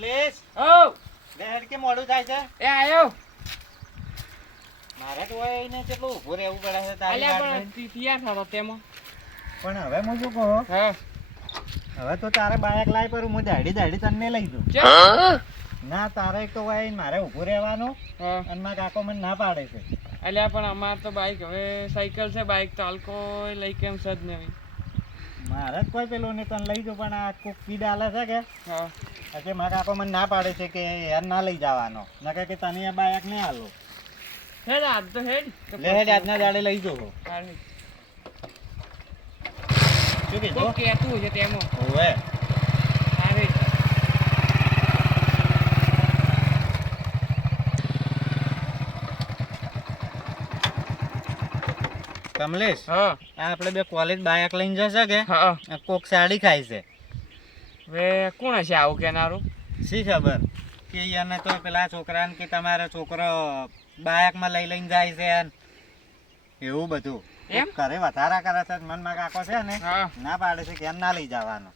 કમલેશ ઓ bed કે મોડું થાય છે એ આયો મારે તો હોય ને કેટલું ઊભું રહેવું પડે છે તારી અલ્યા વાત પણ તૈયાર થતો તેમાં પણ હવે હું શું કહું હા હવે તો તારે બાઇક લાય પર હું દાડી તને લઈ દઉં ના તારે એક તો હોય મારે ઊભું રહેવાનું હા અને મારા કાકો મને ના પાડે છે અલ્યા પણ અમાર તો બાઈક હવે સાયકલ છે બાઈક તો હાલ કોઈ લઈ કેમ છે જ નહીં મારે જ કોઈ પેલું નહીં તને લઈ દઉં પણ આ કોક કીડ આલે છે કે હા એટલે મારા કાકો મને ના પાડે છે કે યાર ના લઈ જવાનો નકર કે તને આ બાઇક નહીં હાલો હેડ આજ તો હેડ લે હેડ આજના દાડે લઈ જવો હાલ શું તો કીધું કેતું છે તેમાં ઓવે હારે કમલેશ હા આ આપણે બે કોલેજ બાઇક લઈને જશે કે હા કોક સાડી ખાય છે હવે કોણ હશે આવું કેનારું શી ખબર કે એને તો પેલા છોકરાને કે તમારો છોકરો બાયકમાં લઈને જાય છે ને એવું બધું એમ? ઘરે વધારા કરે છે મનમાં કાકો છે ને હા ના પાડે છે કે એમ ના લઈ જવાનો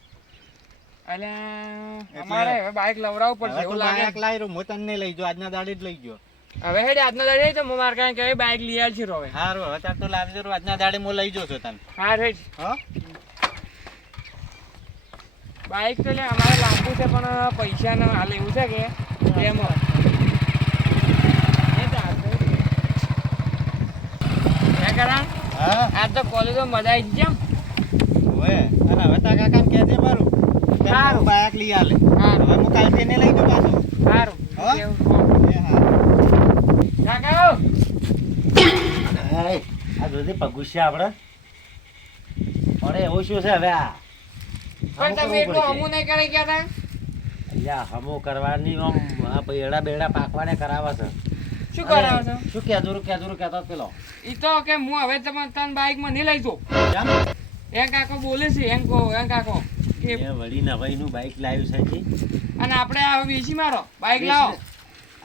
અલ્યા એટલે- અમારે હવે બાઈક લવરાવવું પડશે હવે એવું તું લાગે બાયક લાવી રહ્યો હું તને નહીં લઈ જાઉં આજના દાડે જ લઈ ગયો હવે હેડ આજનો દાડે તો હું મારે કાંઈ કહે બાઈક લઈ આવી છે હવે સારું હવે તાર તો લાવજો આજના દાડે હું લઈ જાઉં છું તને હા રેડ હો બાઈક તો લે અમારે લાંબુ છે પણ પૈસા ના હાલ એવું છે કે એમાં હા આજ તો કોલેજમાં મજા આવી ગઈ કેમ હવે અને હવે તારા કાકાને કહેજે મારું સારું. બાયક લઈ આલે સારું. હવે હું કાલથી એને લઈ દઉં પાછું સારું હા? એવું કહો. એ હા કાકા આ જોતી પગુસિયા આપણે અરે એવું શું છે હવે આ પણ તમે એટલું હમું નહીં કરી ગયા તા અલ્યા હમો કરવાની આમ આ બેડા બેડા પાકવાને કરાવે છે શું કરાવો છો શું કેદુરું કહેતો પેલો ઈ તો કે હું હવે તને બાઈકમાં નહીં લઈ દઉં કેમ એમ કાકો બોલે છે એમ કહો એમ કાકો કે એ વળી નવાઈનું બાઈક લાવ્યું છે જી અને આપણે આ વેચી મારો બાઈક લાવો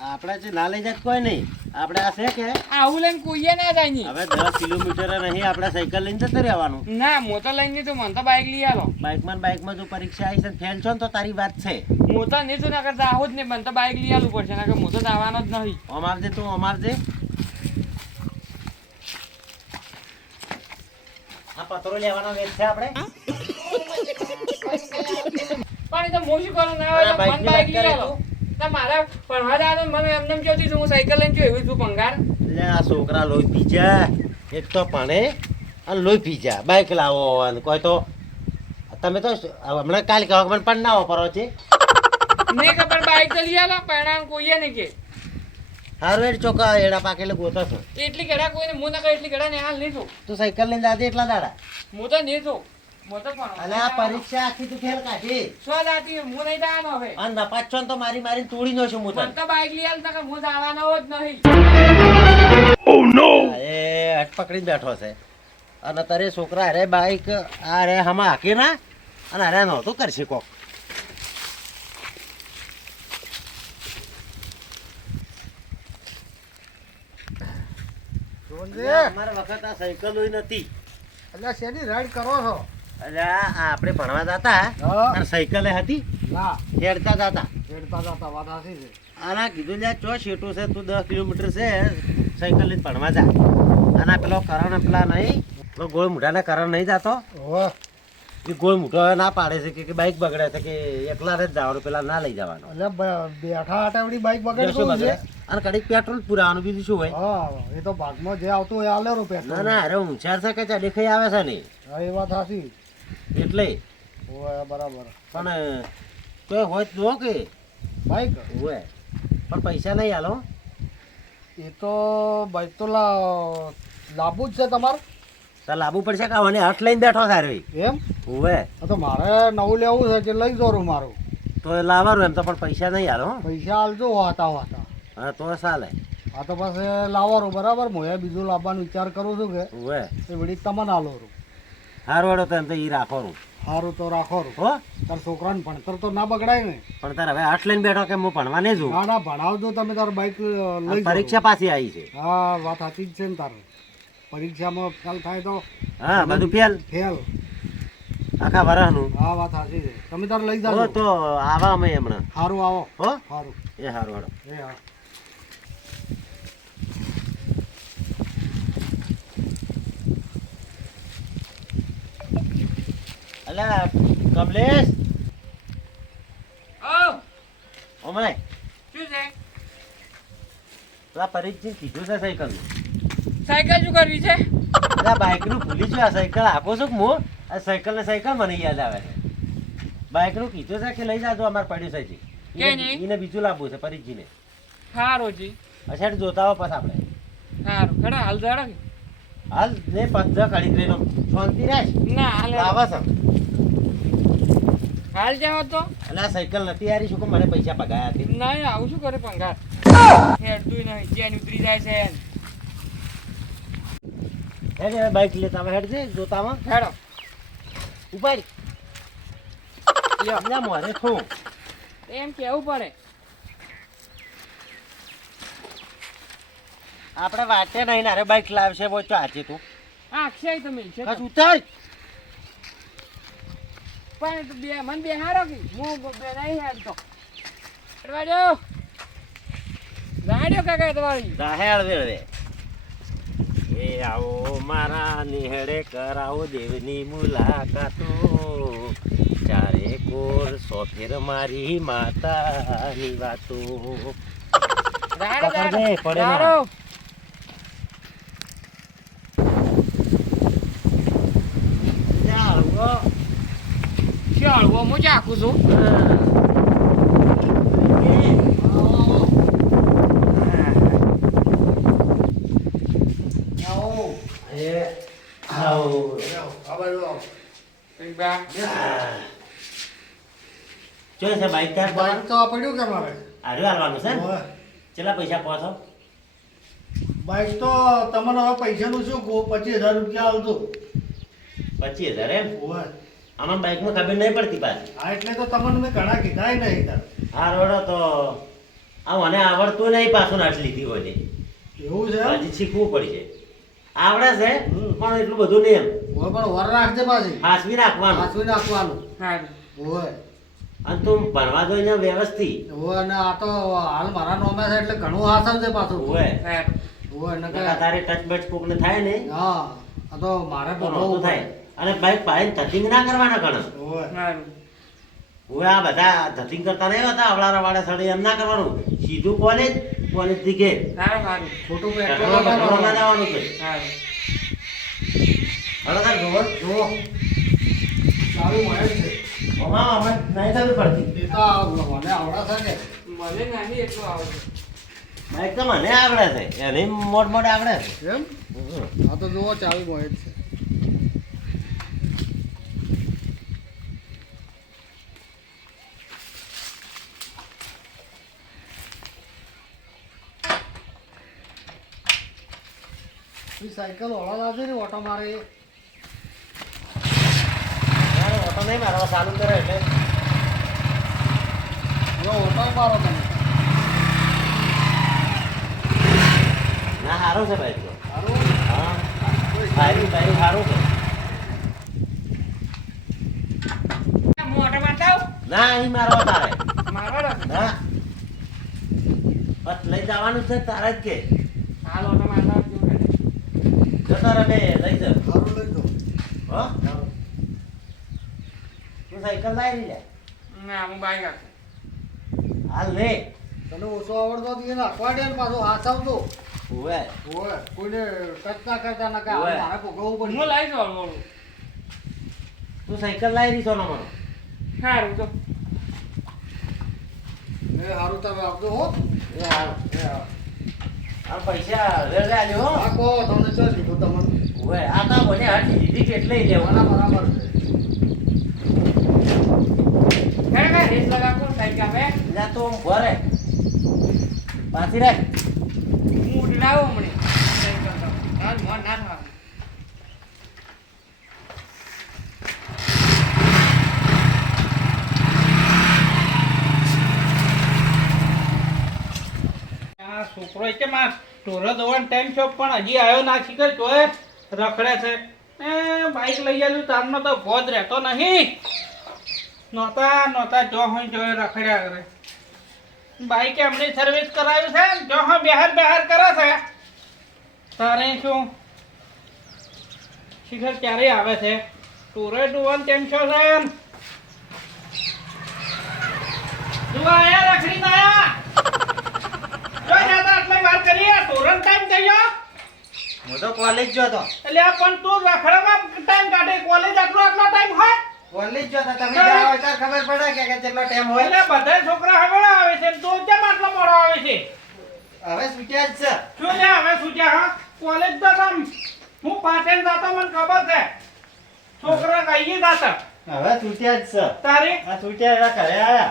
આપણે જે ના લઈ જાય કોઈ નહીં આપણે આ છે કે આવું લઈને કોઈએ ના જાય ની હવે 10 કિલોમીટર નહીં આપણે સાયકલ લઈને જતું રહેવાનું ના હું તો લઈને તો મને તો બાઈક લઈ આલો બાઈકમાં જો પરીક્ષા આવી છે ફેલ છો ને તો તારી વાત છે હું તો નહીં તું ના કરતા આવું જ નહીં મને તો બાઈક લઈ આલવું પડશે ના કે હું તો જવાનો જ નહીં અમારજે તું અમારજે આ પત્રો લેવાનો વેચ છે આપણે પણ એ તો હું શું કરું ના હોય તો બરાબર, મને બાઈક લઈ કરે આલો તો મારા ભણવા જવાનું મને એમને એમ કહેતી હું સાયકલ લઈને જો એવી છું ભંગાર એટલે આ છોકરા લોહી પીજા એક તો ભણે અને લોહી પીજા બાઈક લાવો અને કોઈ તો તમે તો હમણાં કાલે કહો મને પણ ના વાપરો છે નહીં ખબર બાઈક તો લઈ આલો પરિણામ કોઈએ નહીં કે હારવેર ચોકા એડા પાકેલે ગોતો છો એટલી ઘડા કોઈને હું ના કહે એટલી ઘડા ને હાલ નહીં છું તું સાયકલ લઈને જાજે એટલા દાડા હું તો નહીં છું હું તો પણ અને આ પરીક્ષા આખી તું ફેલ કાઢી શું જાતી હું નહીં જવાનો હવે અને નપાસ છો ને તો મારી મારીને તોડી નો છું હું મને તને તો બાઈક લઈ આલ તો હું જવાનો જ નહીં એ હટ પકડીને બેઠો છે અને તારે છોકરા અરે બાઈક અરે હમા હાકી ના અને અરે નહોતું કરશે કોક અમારા વખત આ સાયકલ નથી એટલે શેની રાઈડ કરો છો એટલે આ આપણે ભણવા જતા અને સાયકલે હતી ના હેડતા જતા હેડતા જતા વાત હાચી છે આના કીધું લ્યા ચો શેટું છે તું 10 કિલોમીટર છે સાયકલ લઈને ભણવા જા અને આ પેલો કરણ પેલા નહીં પેલો ગોળ મૂઠાના કરણ નહીં જાતો ઓહો એ ગોળ મૂઠો હવે ના પાડે છે કે બાઈક બગડે છે કે એકલા જ જવાનું પેલા ના લઈ જવાનું એટલે બેઠા આટાવડી બાઈક શું બગડતું બગડે? છે અને કડીક પેટ્રોલ પુરાવાનું બીજું શું હોય હા એ તો ભાગમાં જે આવતું હોય આલે રો ના પેટ્રોલ ના અરે ઊંચાર છે કે ચડી ખાઈ આવે છે નહીં હા એ વાત હાચી એટલે ઓય બરાબર પણ કોઈ હોય તો જો કે બાઈક હોય પણ પૈસા નહીં હાલો એ તો બાઈક તો લાવવું જ છે તમારે તો લાવવું પડશે કે મને હાથ લઈને બેઠો સારો એમ હોય હા તો મારે નવું લેવું છે કે લઈ દોરું મારું તો એ લાવવાનું એમ તો પણ પૈસા નહીં હાલો પૈસા આલજો વાતા વાતા હા તો ચાલે આ તો પછી લાવવાનું બરાબર હું એ બીજું લાવવાનો વિચાર કરું છું કે હોય એ વળી તમને આલો રૂ હારું વાળો તો એમ તો એ રાખવાનું સારું તો રાખો રૂ હો તાર છોકરાને ભણતર તો ના બગડાય ને પણ તારે હવે હાથ લઈને બેઠો કે હું ભણવા નહીં જઉં ના ના ભણાવજો તમે તાર બાઈક લઈ જાઓ. પરીક્ષા પાછી આવી છે હા વાત સાચી જ છે ને તારે પરીક્ષામાં ફેલ થાય તો હા બધું ફેલ ફેલ એટલે એટલે હવે હાથ લઈને બેઠો કે હું ભણવા નહીં જઉં ભણાવજો તમે તાર બાઈક લઈ જાઓ. હા પરીક્ષા પાછી આવી છે આખા વરાહનું હા વાત સાચી છે તમે તાર લઈ હો જાજો તો આવા અમે હમણાં સારું આવો હો સારું એ સારું હાલો એ હા અલા કમલેશ ઓ ઓમાય શું છે પેલા પરિચિત કીધું છે સાયકલ સાયકલ શું કરવી છે પેલા બાઇક નું ભૂલી ગયો આ સાયકલ આપો છો કે હું આ સાયકલ ને સાયકલ મને યાદ આવે છે બાઇક નું કીધું છે કે લઈ જાજો અમારે પડ્યું છે જી. કે નહીં? એને બીજું લાવવું છે પરિચિને સારું જી અછાડ જોતા આવો પાછા આપણે સારું ખરા હાલ જાડો કે હાલ ને પંદર કડી ટ્રેનો શાંતિ રાખ ના હાલ લાવા છે હાલ જાઓ તો એટલે આ સાયકલ નથી યારી શું કે મને પૈસા પગાયા હતી નહીં આવું શું કરે પંગાર હેડતું નહીં ચેન ઉતરી જાય છે હેડ હવે બાઇક લેતા આવે હેડ છે જોતા આવો હેડો ઉપાડ યા મોરે થું એમ કેવું પડે આપણે વાટે નહીં ને અરે બાઇક લાવશે બોલ તો આજે તું હા અક્ષય તમે છે કશ ઉતાર પણ તું બે મન બે હારો કે હું બે નહીં હેડતો હેડવાજો રાડ્યો કાકા તમારી રાહેળ વેળે એ આવો મારા નિહળે કરાવો દેવની મુલાકાતો ચારે કોર સોફેર મારી માતાની વાતો રાડો પકડ દે, પડે ના. રાડો ચાલવો હું ચાકું છું જોઈ છે બાઈક તાર બાઈક તો પડ્યું કે મારે આર્યું હાલવાનું છે ને? ઓવે. કેટલા પૈસા પહોંચો બાઈક તો તમને હવે પૈસાનું શું કહું 25,000 રૂપિયા આવતું 25,000 એમ ઓવે. આમાં બાઈકમાં ખબર નહીં પડતી પાછી હા એટલે તો તમને મેં ઘણા કીધા નહીં તાર આ રોડો તો આ મને આવડતું નહીં પાછું નાટ લીધી હોય ને એવું છે હજી શીખવું પડશે આવડે છે હમ. પણ એટલું બધું નહીં એમ ઓવે પણ વર રાખજે પાછી હાસવી રાખવાનું હાથવી નાખવાનું સારું ઓવે અને તું ભણવા જોઈએ વ્યવસ્થિત ઓવે અને આ તો હાલ મારા નોમે છે એટલે ઘણું હાસલ છે પાછું હોય સારું ઓવે ને કે તારે ટચ બચ કોકને થાય ને હા આ તો મારે તો ભોગવવું નહોતું થાય અને બાઈક પાડીને ધતિંગ ના કરવાના ઘણા ઓવે સારું હવે આ બધા ધતિંગ કરતા નહીં હોતા અવળારા વાળા સડી એમ ના કરવાનું સીધું કોલેજ કોલેજ થી ઘેર સારું સારું ખોટું પેટ્રોલ પેટ્રોલ ના જવાનું છે સારું હવે તાર જોવો જુઓ ચાવી મળે જ છે ઓમાં અમે નહીં ખબર પડતી એ તો મને આવડા છે કે મને નહીં એટલું આવડે બાઈક તો મને આવડે છે એને મોટ મોટ આવડે છે એમ હમ. આ તો જુઓ ચાવી મળે જ છે સાયકલ ઓળા લાવજે ને ઓટો મારે મારે ઓટો નહીં મારવા ચાલુ કરે એટલે જો ઓટો મારો તમે ના સારું છે બાઈક તો સારું હા બાઈક બાઈક સારું છે મોટો મારતા ના અહીં મારવા તારે મારવાડો ના બસ લઈ જવાનું છે તારે જ કે હાલ ઓટો મારતા કેવું કરે જતા રહે લઈ જા સારું લઈ દો હો તું સાયકલ લાવી લે ના હું બાઈક આપું હાલ લે તને ઓછો આવડતો તો એને અખવાડે ને પાછો હાથ આવતો ઓવે ઓય કોઈને ટચ ના કરતા ના કે ઓય. મારે ભોગવવું હું પડે લઈ જાઉં મોડું તું સાયકલ લાવી રહી છો ને મને સારું તો એ સારું તમે આપજો હો એ હાલ એ હા આ પૈસા રેડે આલ્યો હો આ કહો તમને શું કીધું તમને ઓવે આ તો મને હાથી દીધી કેટલે લેવાના બરાબર છે ખરેખર રેસ લગાવો સાઈડ કાપે જા તો આમ ભરે પાછી રાખ હું ઉડાવું હમણે સાઈડ કરતો હાલ મોન ના થવા આ છોકરો કે માં ઢોરો દોવાનો ટાઈમ છે પણ હજી આવ્યો ના શીખર તોય રખડે છે બાઈક લઈ આલ્યું તારનો તો ભોજ રહેતો નહીં. નહોતા જો હોય જો રખડ્યા કરે. બાઈકે હમણાં સર્વિસ કરાવ્યું છે ને, જો હા બહાર કરે છે. તારે શું શિખર ક્યારે આવે છે? ટુરે ટુવન ટેન્શન છે. તું આયા રખડી આયા જો જાતા આટલે વાર કરીએ ટુરન ટાઈમ થઈ ગયો. હું તો કોલેજ ગયો તો. એટલે આ પણ તું રખડવામાં ટાઈમ કાઢે. કોલેજ આટલો ટાઈમ હોય? કોલેજ ગયો તો તમે જાઓ એટલે ખબર પડે કે કેટલો ટાઈમ હોય. એટલે બધા છોકરા હવે આવે છે ને તું કેમ આટલો મોડો આવે છે? હવે છૂટ્યા જ છે. શું લે હવે સૂટ્યા? હા કોલેજ તો તમ હું પાટણ જતો મને ખબર છે. છોકરા કહીએ જાતા હવે છૂટ્યા જ છે. તારે આ છૂટ્યા એટલે ઘરે આયા.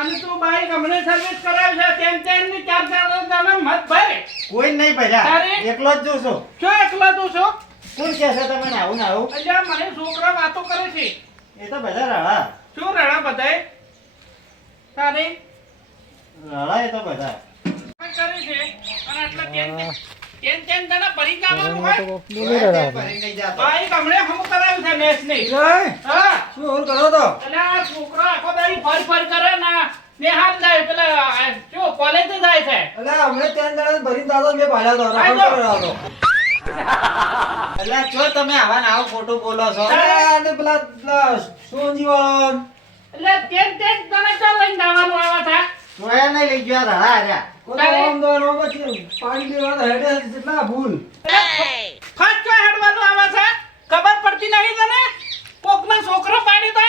અને તું બાઈક હમણાં સર્વિસ કરાવી છે તેમ ની ચાર તમે મત ભરે. કોઈ નહીં ભર્યા. તારે? એકલો જ જોઉં છું. શું એકલા તું છો? કોણ કહે છે તમને આવું ને આવું? એટલે મને છોકરા વાતો કરે છે. એ તો બધા રળા. શું રડા બધાય? તારે રળા એ તો બધા. કરે છે અને આટલા તેન તને ભરી જવાનું હોય. ભરી નહીં જાતો. બાઈક હમણાં હમ કરાવ્યું છે મેચ ની. હા શું કરો તો? એટલે આ છોકરો આખો દાડી ફર કરે ના નેહાલ જાય પેલા શું કોલેજ જાય છે. અલા હમણે 3 દાડા ભરી દાદો મે ભાડ્યો તો આઈ રખડ જાઓ. કરાવતો. અલા જો તમે આવા ને આવું ખોટું બોલો છો. અને પેલા સોનજીવન એટલે તેન તને ચાલ લઈને જવાનું આવા થા. સોયા નહીં લઈ ગયા રળા આર્યા. પાણી ફાટ ચો હેડવાનું આવા છે. ખબર પડતી નહીં તને? કોકના છોકરો પાડી તો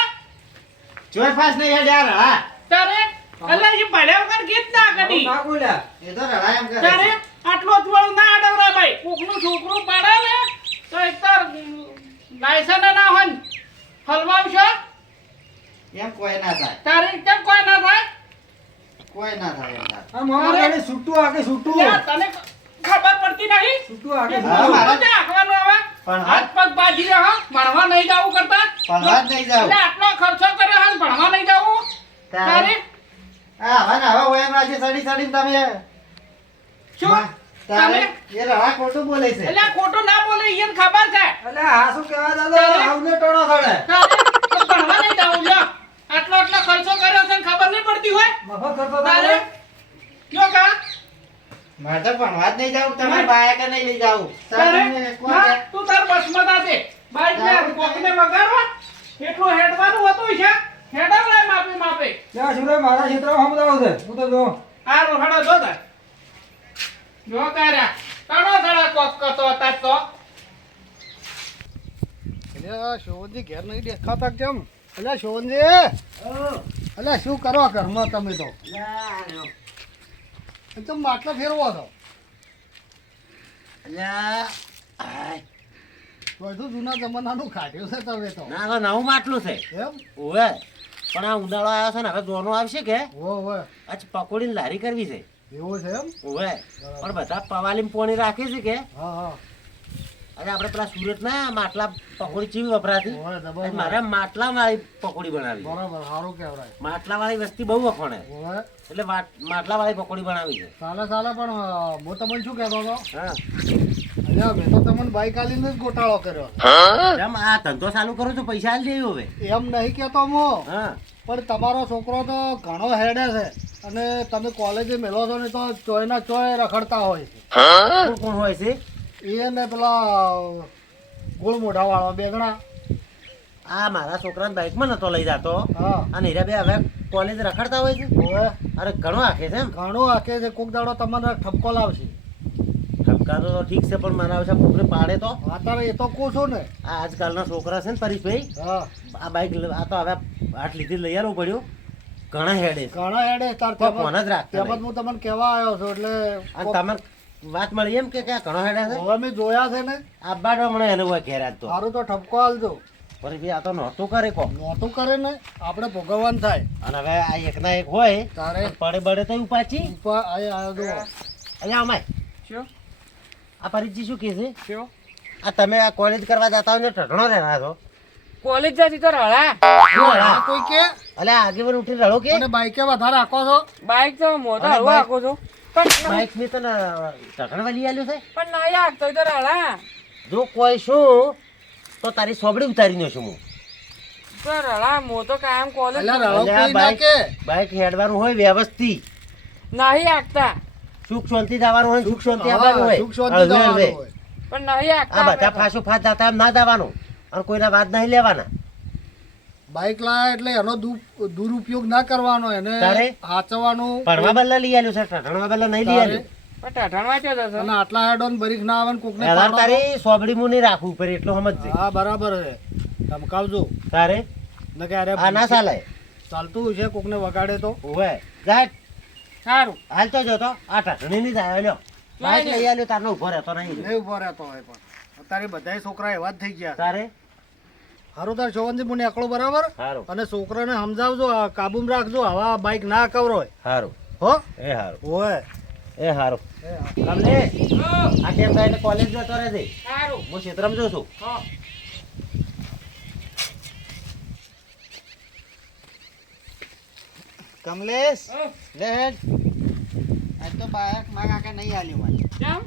જોઈ ફાસ નહીં હેડ્યા રળા. તારે અલ્લા એ ભણ્યા વગર ગીત ના કડી. એ તો રળા એમ કરે તારે છે. આટલો જ વળ ના અડવરા ભાઈ. કોકનું છોકરું પાડે ને તો એક તાર લાયસન્સ ના હોય ને હલવાવશો. એમ કોઈ ના થાય. તારે કેમ કોઈ ના થાય? કોઈ ના થાય એમ થાય. લ્યા, તને ખબર પડતી નહીં? હા, મારા- શું આખવાનું હવે? પણ હાથ પગ બાજી રહ્યો, ભણવા નહીં જાવું કરતા? ભણવા જ નહીં જાવું. એટલે આટલો ખર્ચો કર્યો હોય ને ભણવા નહીં જાવું? તારે હા હવે ને હવે હું એમ રાજે સડી સડીને તમે શું? તારે તમે? એ રળા ખોટું બોલે છે. એટલે આ ખોટું ના બોલે એને ખબર છે. તારે? તો ભણવા નહીં જાવું લ્યો. આટલો ખર્ચો કર્યો છે ને ખબર નહીં પડતી હોય? તારે? લ્યો કા? મારે તો ભણવા જ નહીં જાવું. તમે બાયકે નહીં લઈ જાવું. તારે? તમને કોણ હા, કહે? તું તાર બસમાં જાતે. બાઈકને કોકને વગાડવા? એટલું હેડવાનું હતું છે. હેડાવડાય માપે. આ રોહડો જો તાર. જો કર્યા. તણો થડા કોક કતો હતા તો. શોભનજી ઘેર નહીં દેખાતા કેમ? અલ્યા શોભનજી, અલ્યા શું કરો ઘરમાં તમે તો? એકદમ માટલા ફેરવો છો. અલ્યા, આય. બધું જૂના જમાનાનું ખાધ્યું છે તમે તો. ના હવે નવું માટલું છે એમ? ઓવે પણ આ ઉનાળો આવ્યો છે ને હવે જોનો આવશે કે ઓવે, આજ પકોડીની લારી કરવી છે એવું છે એમ? ઓવે પણ બધા પવાલીમાં પોણી રાખે છે કે હા હા. અરે આપણે પેલા સુરત ના માટલા પકોડી ચીવી વપરાતી ઓવે, જબર. આજ મારે માટલા વાળી પકોડી બનાવી છે. બરાબર, સારું કહેવાય. માટલા વાળી વસ્તી બહુ વખોણે ઓવે, એટલે માટલા વાળી પકોડી બનાવી છે ચાલે પણ હું તમને શું કહેતો હતો? હા અલ્યા મેં તો તમને બાઈક આલીને જ ગોટાળો કર્યો. એમ આ ધંધો ચાલુ કરું છું પૈસા આલી દેવું હવે એમ નહીં કહેતો હું, હા પણ તમારો છોકરો તો ઘણો હેડે છે અને તમે કોલેજે મેલો છો ને તો ચોયના ચોય રખડતા હોય છે. કોણ કોણ હોય છે એ ને પેલા ગોળ મોઢા વાળો બેગણા. આ મારા છોકરાને બાઇકમાં નતો લઈ જતો હા, અને હીરા બે હવે કોલેજ રખડતા હોય છે ઓવે, અરે ઘણો આખે છે એમ ઘણો આખે છે. કોક દાડો તમને ઠપકો લાવશે. ઠપકાનો તો ઠીક છે પણ મારા આવશે કોકને પાડે તો અત્યારે એ તો કહું છું ને. આ આજકાલના છોકરા છે ને પરેશભાઈ હા, આ બાઇક આ તો હવે આટ લીધી લઈ આવવું પડ્યું ઘણા હેડે છે. ઘણા હેડે તાર તો ફોન જ રાખતા તેમજ નહીં. હું તમને કહેવા આવ્યો છું એટલે અને તમને વાત મળી એમ કે ક્યાં ઘણો હેડે છે હવે મેં જોયા છે ને. આ બાડો હમણાં એને હોય ઘેર આજ તો સારું તો ઠપકો હાલજો. પરેશભાઈ આ તો નહોતું કરે કોક નહોતું કરે ને આપણે ભોગવવાનું થાય. અને હવે આ એકના એક હોય તારે પડે બડે તો પાછી ઉપર આયો જો. અહીંયા અમાય શું? આ પરેશજી શું કહે છે શું? આ તમે આ કોલેજ કરવા જતા હોય ને ઢઢણો રહેના છો કોલેજ જતી તો રળા. આ કોઈ કે અલે આગેવાન ઉઠીને રડો કે અને બાઈકે વધારે આખો છો. બાઈક તો મોટો અરે હળવો બાઈક- આખો છું પણ બાઇક ની તને ઢઢણ વાલી આલ્યું છે પણ નહીં આગતો તો રળા. જો કોઈ શું તો તારી સોબડી ઉતારી નાખું હું. તો રળા મો તો કાયમ કોલેજ અલ્યા રાળો અલ્યા કોઈ ના કે બાઈક હેડવાનું હોય વ્યવસ્થિત, નહીં આગતા સુખ શાંતિ જવાનું હોય, સુખ શાંતિ હા, આવવાનું હોય. સુખ શાંતિ હળવે જવાનું હળવે. હોય. પણ નહીં આ આગતા બધા ફાંસો ફાંસ જતા એમ ના જવાનું અને કોઈના વાત નહીં લેવાના. બાઈક લાયા એટલે એનો દુરુપયોગ ના કરવાનો, એને તારે? સાચવવાનું. ભણવા બદલા લઈ આવ્યું છે, ટાઢણવા બદલા નહીં લઈ આવ્યું. પણ ટાઢણવા ચો જશો અને આટલા હેડોન બરીક ના આવે ને કોકને એલા પાડો તો. તારી સોબડી મું નહીં રાખવું ઉપર એટલું સમજજે. હા બરાબર છે, ધમકાવજો તારે ને કે અરે આ ના ચાલે. ચાલતું છે કોકને વગાડે તો. ઓવે જા સારું હાલ તો જો તો આ ટાઢણી નહીં જાય લ્યો. બાઈક લઈ આવ્યું તારનો ઉભો રહેતો નહીં. નહીં ઉભો રહેતો હોય પણ અત્યારે બધા છોકરા એવા જ થઈ ગયા. તારે હારું તાર શોભનજી મને એકલો બરાબર, સારું અને છોકરાને સમજાવજો, કાબુમાં રાખજો, હવા બાઈક ના કવરોય સારું હો. એ સારું ઓય એ સારું. તમને આ કેમ થાય એટલે કોલેજ જતો રહેજે. સારું હું ક્ષેત્રમાં જોઉં છું. હા કમલેશ હા. લે હેડ. આજ તો બાઈક માં કાકા નહીં આલ્યું મને. કેમ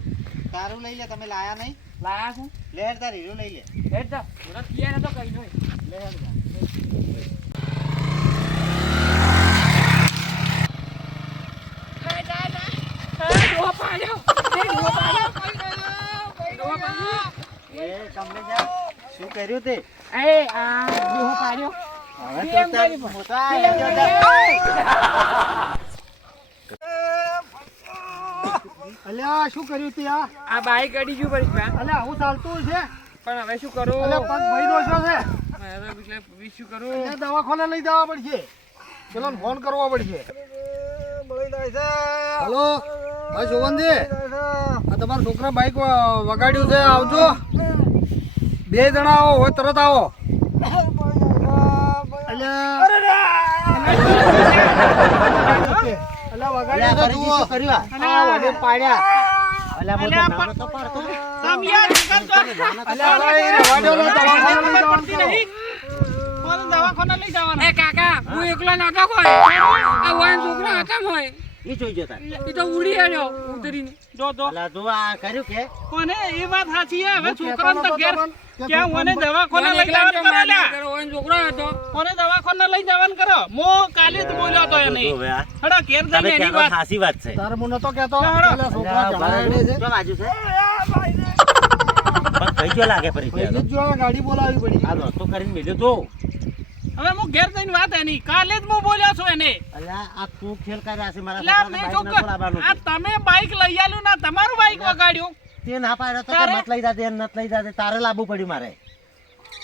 તારું લઈ લે, તમે લાયા નહીં. લાયા છે લે હેડ તાર હીરો લઈ લે. હેડ જા પૂરા કિયા તો કઈ નહીં લે હેડ. એ કમલેશ જા. શું કર્યું તે? હવે તો તાર મોટા અલ્યા શું કર્યું તે આ? આ બાઈક અડી ગયું પરીક્ષા અલ્યા આવું ચાલતું છે? પણ હવે શું કરું અલ્યા પગ ભઈનો છો છે? મારે બીજું શું કરું અલ્યા દવાખાને લઈ જવા પડશે, પેલો ફોન કરવો પડશે. હલો ભાઈ શોભનજી, આ તમારા છોકરા બાઈક વગાડ્યું છે, આવજો. 2 જણા આવો હોય તરત આવો. અલ્યા વગાડ્યું છે જુઓ. શું કર્યું આ? આ વડે પાડ્યા. અલ્યા મોટો નાનો તો પાડતો. અલ્યા હવે એ રવાડ્યો ને દવાખાને લઈ જવાનું કરો. એ કાકા હું એકલો નતો કોઈ આ વાન છોકરો હતા હોય ઈ જોઈ જતા. એ તો ઉડી આવ્યો ઉતરીને અલ્યા તું આ કર્યું કે કોને એ વાત સાચી છે હવે હું છોકરાને તો કહેતો ઘેર નતો તમને ક્યાં મને દવાખાને લઈ જવાનું કરો લ્યા. વાન છોકરો હતો કોને દવાખાને લઈ જવાનું કરો. મો કાલે જ બોલ્યો તો એને. હવે આ હડો ઘેર તમે જઈને એની કહેતો વાત. સાચી વાત છે. તારે હું નતો કહેતો. ના, પેલા છોકરા ઝઘડાડે છે. જો બાજુ છે પણ કઈ જો લાગે ફરી પહેલી જ જો આ ગાડી બોલાવી પડી. આ દોસ્તો કરીને મેલ્યો તો. હવે હું ઘેર જઈને વાત એની કાલે જ હું બોલ્યો છું એને. અલ્યા આ તું ખેલ કર્યા છે મારા એટલે આ છોકરાને મેં બાઈક શું નતો લાવવાનું. આ તમે બાઈક લઈ આલ્યું ના તમારું બાઈક વગાડ્યું. તે ના પાડ્યો તો કે તારે? મત લઈ જાતે નત લઈ જાતે તારે લાવવું પડ્યું મારે.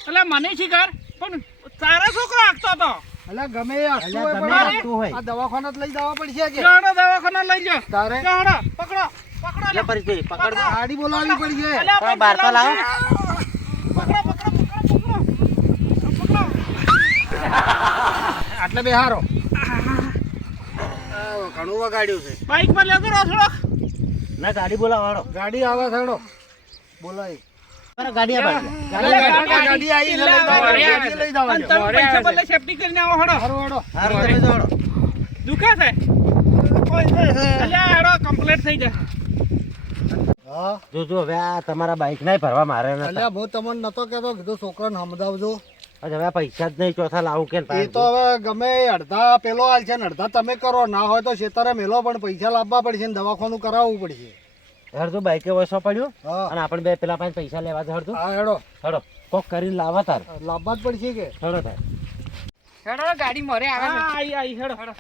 એટલે મને શીખર પણ તારા છોકરો આગતો હતો. અલ્યા ગમે એ હાથું અલ્યા હોય ગમે પણ હાથું હોય. આ દવાખાને જ લઈ જવા પડશે કે ચાલો દવાખાને લઈ જાઓ. તારે ચાલો પકડો પકડો એટલે પરિચય પકડ. ગાડી બોલાવવી પડશે. અલ્યા, પણ બહાર તો લાવો. પકડો પકડો પકડો પકડો. આટલે બેહારો. ઘણું વગાડ્યું છે. બાઈક પર લેતો રહો થોડો. ના ગાડી બોલાવાડો. ગાડી આવે છેડો બોલાવી. મારે ગાડી આ બાજુ. ગાડી આવી છે, લઈ જવા. ગાડી લઈ જવા અને દો. તમે પૈસા બદલે સેફટી કરીને આવો હડો. હારું હેડો. હારું તમે જોડો. દુખે છે અલ્યા હેડો કમ્પ્લીટ થઈ જાય. હા જોજો હવે આ તમારા બાઈક ના ભરવા મારે નતા. અલ્યા હું તમને નતો કહેતો, કીધું છોકરાને સમજાવજો. હવે આ પૈસા જ નહીં ચોથા લાવું કે એ તો હવે ગમે એ અડધા પેલો હાલ છે ને અડધા તમે કરો, ના હોય તો ખેતરે મેલો, પણ પૈસા લાવવા પડશે ને દવાખાનું કરાવવું પડશે. હરતું બાઈકે વસો પડ્યું હા અને આપણે બે પેલા પાંચ પૈસા લેવા છે હરતું. હા હેડો હડો કોક કરીને લાવવા તાર. લાવવા જ પડશે કે હડો તાર. હેડો ગાડી મરે આવે હા આઈ હેડો હેડો.